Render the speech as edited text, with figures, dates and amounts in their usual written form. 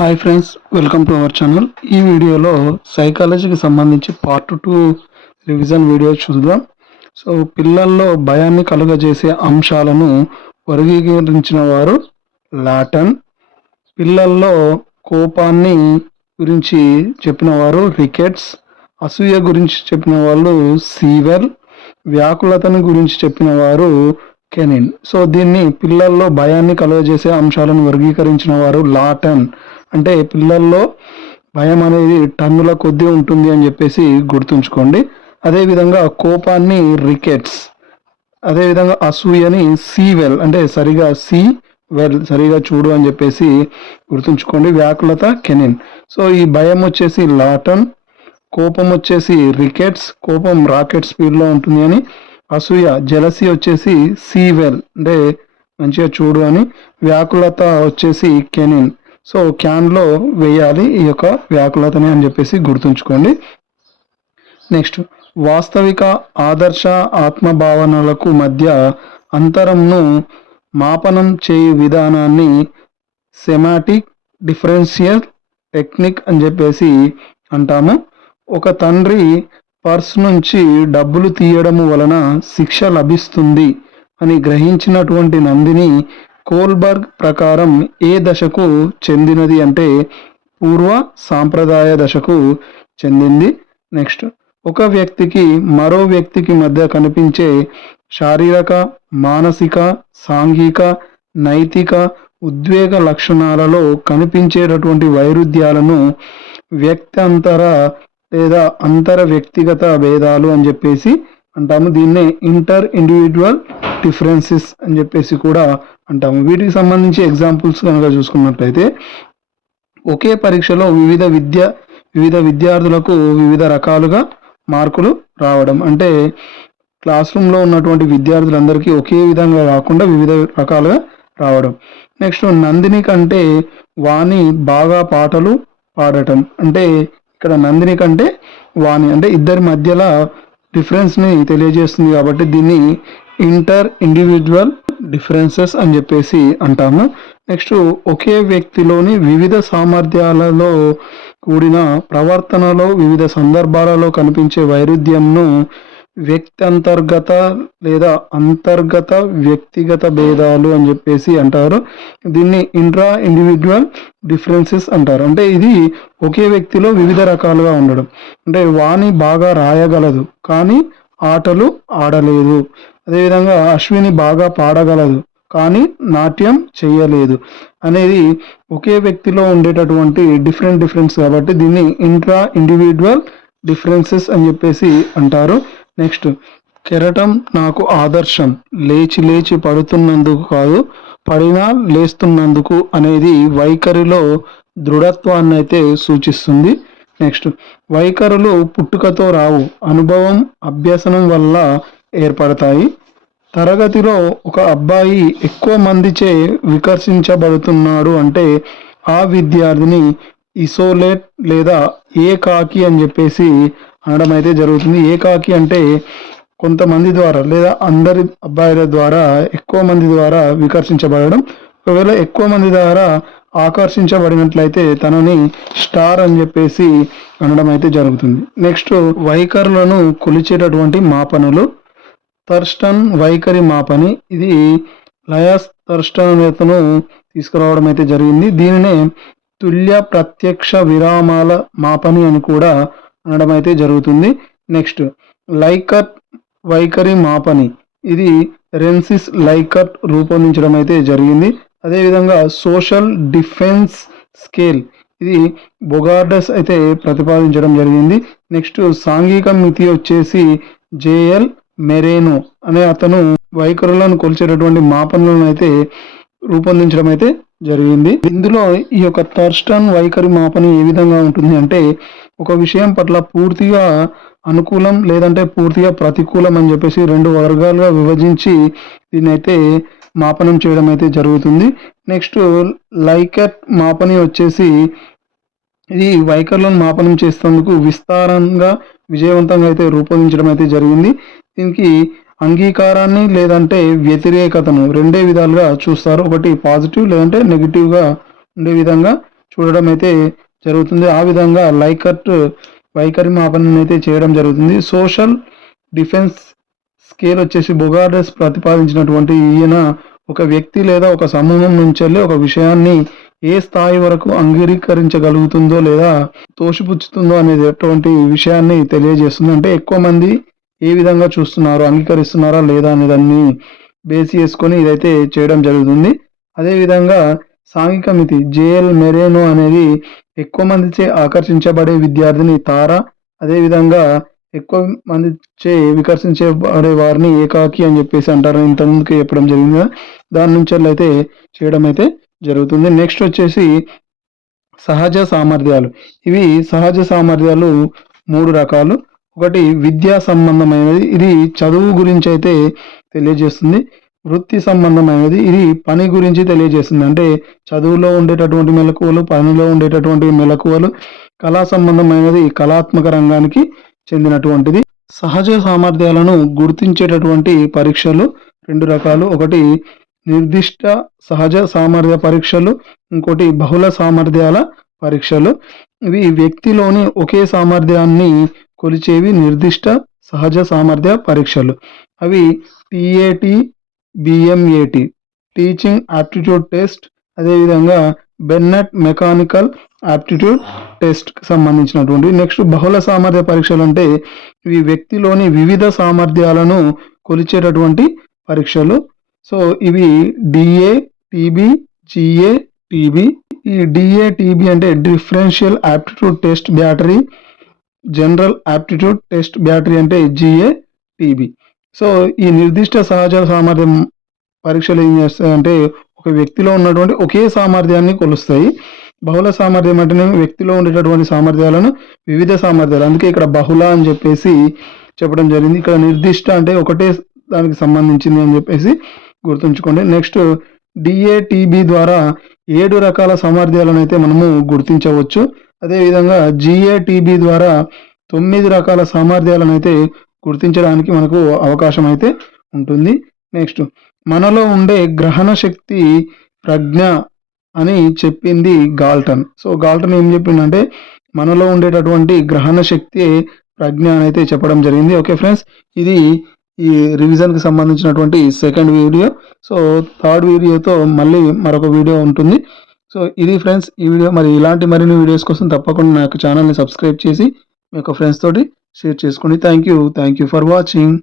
Hi friends, welcome to our channel. ఈ వీడియోలో సైకాలజీకి సంబంధించి పార్ట్ 2 రివిజన్ వీడియో చూద్దాం. పిల్లల్లో భయాన్ని కలుగజేసే అంశాలను వర్గీకరించిన వారు లాటన్. పిల్లల్లో కోపాన్ని గురించి చెప్పిన వారు రికెట్స్. అసూయ గురించి చెప్పిన వాళ్ళు సీవెల్. వ్యాకులతను గురించి చెప్పిన వారు కెనిన్. దీన్ని పిల్లల్లో భయాన్ని కలుగజేసే అంశాలను వర్గీకరించిన వారు లాటన్. అంటే పిల్లల్లో భయం అనేది టన్నుల కొద్దీ ఉంటుంది అని చెప్పేసి గుర్తుంచుకోండి. అదేవిధంగా కోపాన్ని రికెట్స్, అదేవిధంగా అసూయని సీవెల్, అంటే సరిగా చూడు అని చెప్పేసి గుర్తుంచుకోండి. వ్యాకులత కెనిన్. ఈ భయం వచ్చేసి లాటన్, కోపం వచ్చేసి రికెట్స్, కోపం రాకెట్ స్పీడ్లో ఉంటుంది అని. అసూయ జెలసీ వచ్చేసి సీవెల్, అంటే మంచిగా చూడు అని. వ్యాకులత వచ్చేసి కెనిన్. క్యాన్లో వేయాలి ఈ యొక్క వ్యాకులతని అని చెప్పేసి గుర్తుంచుకోండి. నెక్స్ట్, వాస్తవిక ఆదర్శ ఆత్మభావనలకు మధ్య అంతరంను మాపనం చేయు విధానాన్ని సెమాటిక్ డిఫరెన్షియల్ టెక్నిక్ అని చెప్పేసి అంటాము. ఒక తండ్రి పర్స్ నుంచి డబ్బులు తీయడము వలన శిక్ష లభిస్తుంది అని గ్రహించినటువంటి నందిని కోల్బర్గ్ ప్రకారం ఏ దశకు చెందినది అంటే పూర్వ సాంప్రదాయ దశకు చెందింది. నెక్స్ట్, ఒక వ్యక్తికి మరో వ్యక్తికి మధ్య కనిపించే శారీరక, మానసిక, సాంఘిక, నైతిక, ఉద్వేగ లక్షణాలలో కనిపించేటటువంటి వైరుధ్యాలను వ్యక్తంతర లేదా అంతర వ్యక్తిగత భేదాలు అని చెప్పేసి అంటాము. దీన్నే ఇంటర్ ఇండివిజువల్ డిఫరెన్సెస్ అని చెప్పేసి కూడా అంటాము. వీటికి సంబంధించి ఎగ్జాంపుల్స్ కనుక చూసుకున్నట్లయితే, ఒకే పరీక్షలో వివిధ విద్యార్థులకు వివిధ రకాలుగా మార్కులు రావడం. అంటే క్లాస్ రూమ్లో ఉన్నటువంటి విద్యార్థులందరికీ ఒకే విధంగా కాకుండా వివిధ రకాలుగా రావడం. నెక్స్ట్, నందిని కంటే వాణి బాగా పాటలు పాడటం. అంటే ఇక్కడ నందిని కంటే వాణి అంటే ఇద్దరి మధ్యలో డిఫరెన్స్ని తెలియజేస్తుంది కాబట్టి దీన్ని ఇంటర్ ఇండివిజువల్ డిఫరెన్సెస్ అని చెప్పేసి అంటాము. నెక్స్ట్, ఒకే వ్యక్తిలోని వివిధ సామర్థ్యాలలో కూడిన ప్రవర్తనలో వివిధ సందర్భాలలో కనిపించే వైరుధ్యంను వ్యక్తంతర్గత లేదా అంతర్గత వ్యక్తిగత భేదాలు అని చెప్పేసి అంటారు. దీన్ని ఇంట్రా ఇండివిజువల్ డిఫరెన్సెస్ అంటారు. అంటే ఇది ఒకే వ్యక్తిలో వివిధ రకాలుగా ఉండడం. అంటే వాణి బాగా రాయగలదు కానీ ఆటలు ఆడలేదు. అదేవిధంగా అశ్విని బాగా పాడగలదు కానీ నాట్యం చేయలేదు అనేది ఒకే వ్యక్తిలో ఉండేటటువంటి డిఫరెన్స్ కాబట్టి దీన్ని ఇంట్రా ఇండివిజువల్ డిఫరెన్సెస్ అని చెప్పేసి అంటారు. నెక్స్ట్, కెరటం నాకు ఆదర్శం, లేచి లేచి పడుతున్నందుకు కాదు, పడినా లేస్తున్నందుకు అనేది వైఖరిలో దృఢత్వాన్ని అయితే సూచిస్తుంది. నెక్స్ట్, వైఖరులు పుట్టుకతో రావు, అనుభవం అభ్యసనం వల్ల ఏర్పడతాయి. తరగతిలో ఒక అబ్బాయి ఎక్కువ మందిచే వికర్షించబడుతున్నాడు అంటే ఆ విద్యార్థిని ఇసోలేట్ లేదా ఏకాకి అని చెప్పేసి అనడం అయితే జరుగుతుంది. ఏకాకి అంటే కొంతమంది ద్వారా లేదా అందరి అబ్బాయిల ద్వారా ఎక్కువ మంది ద్వారా వికర్షించబడడం. ఒకవేళ ఎక్కువ మంది ద్వారా ఆకర్షించబడినట్లయితే తనని స్టార్ అని చెప్పేసి అనడం అయితే జరుగుతుంది. నెక్స్ట్, వైఖరులను కొలిచేటటువంటి మాపనలు. థర్స్టన్ వైఖరి మాపని, ఇది లయస్ థర్స్టన్ నేతను తీసుకురావడం అయితే జరిగింది. దీనినే తుల్య ప్రత్యక్ష విరామాల మాపని అని కూడా అనడం అయితే జరుగుతుంది. నెక్స్ట్, లైకర్ట్ వైఖరి మాపని, ఇది రెన్సిస్ లైకర్ట్ రూపొందించడం అయితే జరిగింది. అదేవిధంగా సోషల్ డిఫెన్స్ స్కేల్, ఇది బొగార్డస్ అయితే ప్రతిపాదించడం జరిగింది. నెక్స్ట్, సాంఘిక మితి వచ్చేసి జేఎల్ మెరేనో అనే అతను వైఖరులను కొలిచేటటువంటి మాపనలను అయితే రూపొందించడం అయితే జరిగింది. ఇందులో ఈ యొక్క థర్స్టన్ వైఖరి మాపని ఏ విధంగా ఉంటుంది అంటే, ఒక విషయం పట్ల పూర్తిగా అనుకూలం లేదంటే పూర్తిగా ప్రతికూలం అని చెప్పేసి రెండు వర్గాలుగా విభజించి దీన్ని అయితే మాపనం చేయడం అయితే జరుగుతుంది. నెక్స్ట్, లైకర్ట్ మాపని వచ్చేసి ఇది వైఖరులను మాపనం చేసేందుకు విస్తారంగా విజయవంతంగా అయితే రూపొందించడం అయితే జరిగింది. దీనికి అంగీకారాన్ని లేదంటే వ్యతిరేకతను రెండే విధాలుగా చూస్తారు. ఒకటి పాజిటివ్ లేదంటే నెగిటివ్గా ఉండే విధంగా చూడడం అయితే జరుగుతుంది. ఆ విధంగా వైఖరి మాపనం అయితే చేయడం జరుగుతుంది. సోషల్ డిఫెన్స్ స్కేల్ వచ్చేసి బొగార్డస్ ప్రతిపాదించినటువంటి ఈయన ఒక వ్యక్తి లేదా ఒక సమూహం నుంచి ఒక విషయాన్ని ఏ స్థాయి వరకు అంగీకరించగలుగుతుందో లేదా తోసిపుచ్చుతుందో అనేటువంటి విషయాన్ని తెలియజేస్తుంది. అంటే ఎక్కువ మంది ఏ విధంగా చూస్తున్నారు, అంగీకరిస్తున్నారా లేదా అనే దాన్ని బేస్ చేసుకొని ఇదైతే చేయడం జరుగుతుంది. అదేవిధంగా సాంఘిక మితి జేఎల్ మెరేనో అనేది ఎక్కువ మందిచే ఆకర్షించబడే విద్యార్థిని తార, అదేవిధంగా ఎక్కువ మందిచే వికర్షించబడే వారిని ఏకాకి అని చెప్పేసి అంటారు. ఇంతకుముందుకు చెప్పడం జరిగింది కదా, దాని నుంచి అయితే చేయడం అయితే జరుగుతుంది. నెక్స్ట్ వచ్చేసి సహజ సామర్థ్యాలు. ఇవి సహజ సామర్థ్యాలు 3 రకాలు. ఒకటి విద్యా సంబంధమైనది, ఇది చదువు గురించి అయితే తెలియజేస్తుంది. వృత్తి సంబంధమైనది, ఇది పని గురించి తెలియజేస్తుంది. అంటే చదువులో ఉండేటటువంటి మెలకువలు, పనిలో ఉండేటటువంటి మెలకువలు. కళా సంబంధమైనది, కళాత్మక రంగానికి చెందినటువంటిది. సహజ సామర్థ్యాలను గుర్తించేటటువంటి పరీక్షలు 2 రకాలు. ఒకటి నిర్దిష్ట సహజ సామర్థ్య పరీక్షలు, ఇంకోటి బహుళ సామర్థ్యాల పరీక్షలు. ఇవి వ్యక్తిలోని ఒకే సామర్థ్యాన్ని కొలిచేవి నిర్దిష్ట సహజ సామర్థ్య పరీక్షలు. అవి టీఏటి, బిఎంఏటి టీచింగ్ ఆప్టిట్యూడ్ టెస్ట్, అదేవిధంగా బెన్నెట్ మెకానికల్ ఆప్టిట్యూడ్ టెస్ట్కి సంబంధించినటువంటి. నెక్స్ట్ బహుళ సామర్థ్య పరీక్షలు అంటే ఇవి వ్యక్తిలోని వివిధ సామర్థ్యాలను కొలిచేటటువంటి పరీక్షలు. సో ఇవి డిఏ, టీబీ, జిఏ, టీబీ. ఈ డిఏ, టీబీ అంటే differential aptitude test battery, general aptitude test battery అంటే జిఏ, టీబీ. సో ఈ నిర్దిష్ట సహజ సామర్థ్యం పరీక్షలు ఏం చేస్తాయంటే ఒక వ్యక్తిలో ఉన్నటువంటి ఒకే సామర్థ్యాన్ని కొలుస్తాయి. బహుళ సామర్థ్యం అంటేనే వ్యక్తిలో ఉండేటటువంటి సామర్థ్యాలను వివిధ సామర్థ్యాలు, అందుకే ఇక్కడ బహుళ అని చెప్పేసి చెప్పడం జరిగింది. ఇక్కడ నిర్దిష్ట అంటే ఒకటే దానికి సంబంధించింది అని చెప్పేసి గుర్తుంచుకోండి. నెక్స్ట్ డిఏటిబి ద్వారా 7 రకాల సామర్థ్యాలను అయితే మనము గుర్తించవచ్చు. అదేవిధంగా జిఏటిబి ద్వారా 9 రకాల సామర్థ్యాలను అయితే గుర్తించడానికి మనకు అవకాశం అయితే ఉంటుంది. నెక్స్ట్ మనలో ఉండే గ్రహణ శక్తి ప్రజ్ఞ అని చెప్పింది గాల్టన్. సో గాల్టన్ ఏం చెప్పిందంటే మనలో ఉండేటటువంటి గ్రహణ శక్తి ప్రజ్ఞ అని అయితే చెప్పడం జరిగింది. ఓకే ఫ్రెండ్స్, ఇది ఈ రివిజన్కి సంబంధించినటువంటి సెకండ్ వీడియో. సో థర్డ్ వీడియోతో మళ్ళీ మరొక వీడియో ఉంటుంది. సో ఇది ఫ్రెండ్స్ ఈ వీడియో. మరి ఇలాంటి మరిన్ని వీడియోస్ కోసం తప్పకుండా నా యొక్క ఛానల్ని సబ్స్క్రైబ్ చేసి మీ యొక్క ఫ్రెండ్స్ తోటి షేర్ చేసుకోండి. Thank you for watching.